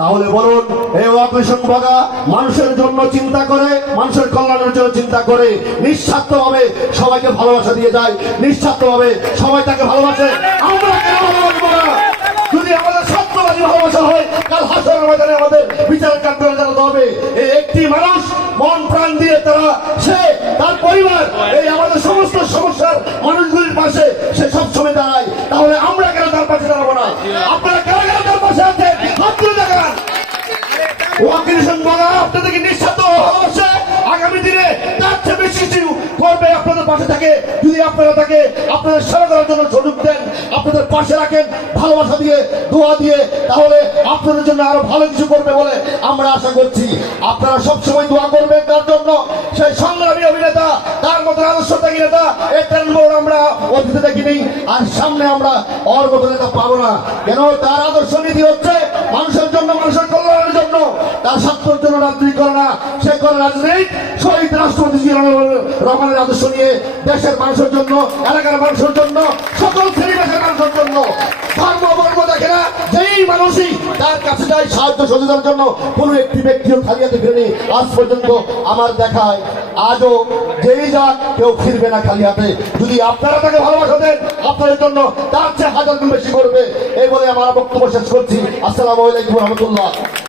তাহলে বলুন, এই অপারেশন বাগা মানুষের জন্য চিন্তা করে, মানুষের কল্যাণের জন্য চিন্তা করে, নিঃস্বার্থভাবে সবাইকে ভালোবাসা দিয়ে যায়, নিঃস্বার্থভাবে সবাই তাকে ভালোবাসে। আমরা কেন ভালোবাসবো না? যদি আমাদের সত্যবাদী ভালোবাসা হয়, কাল হাসরের ময়দানে আমাদের বিচারের কাঠগড়ায় জানাতে হবে। এই একটি মানুষ মন প্রাণ দিয়ে তার পরিবার এই আমাদের সমস্ত সমস্যার মানুষগুলির পাশে সে সবসময় দাঁড়ায়। তাহলে আমরা কেন তার পাশে দাঁড়াবো না? আপনারা কেন কেন তার পাশে আছেন? হাত তুলে দেখান। আপনাদেরকে নিঃস্বার্থ ভালোবাসে, আগামী দিনে তার চেয়ে বেশি কিছু করবে আপনাদের পাশে থাকে। যদি আপনারা তাকে আপনাদের সেবা করার জন্য সুযোগ দেন, আপনাদের পাশে রাখেন ভালোবাসা দিয়ে, দোয়া দিয়ে, তাহলে আপনাদের জন্য আরো ভালো কিছু করবে বলে আমরা আশা করছি। আপনারা সবসময় দোয়া করবেন তার জন্য। সেই সংগ্রামী অভিনেতা, তার মতো আদর্শত্যাগী নেতা আমরা অতীতে দেখিনি, আর সামনে আমরা ওর মতো নেতা পাবো না। কেন? তার আদর্শ নীতি হচ্ছে মানুষের জন্য, মানুষের কল্যাণের জন্য, তার স্বার্থের জন্য রাজনীতি করে না। সে করে রাজনীতি শহীদ রাষ্ট্রপতি রহমানের আদর্শ নিয়ে, দেশের মানুষের জন্য, এলাকার মানুষের জন্য, সকল শ্রেণীবাসের মানুষের জন্য। ধর্ম বর্ম দেখে না, যেই মানুষই তার কাছে যায় সাহায্য সহযোগিতার জন্য, কোনো একটি ব্যক্তিও খালি হাতে ফিরেনি আজ পর্যন্ত আমার দেখায়। আজও যেই যাক কেউ ফিরবে না খালি হাতে। যদি আপনারা তাকে ভালোবাসা দেন, আপনাদের জন্য তার চেয়ে হাজার গুণ বেশি করবে। এই বলে আমার বক্তব্য শেষ করছি। আসসালামু আলাইকুম রহমতুল্লাহ।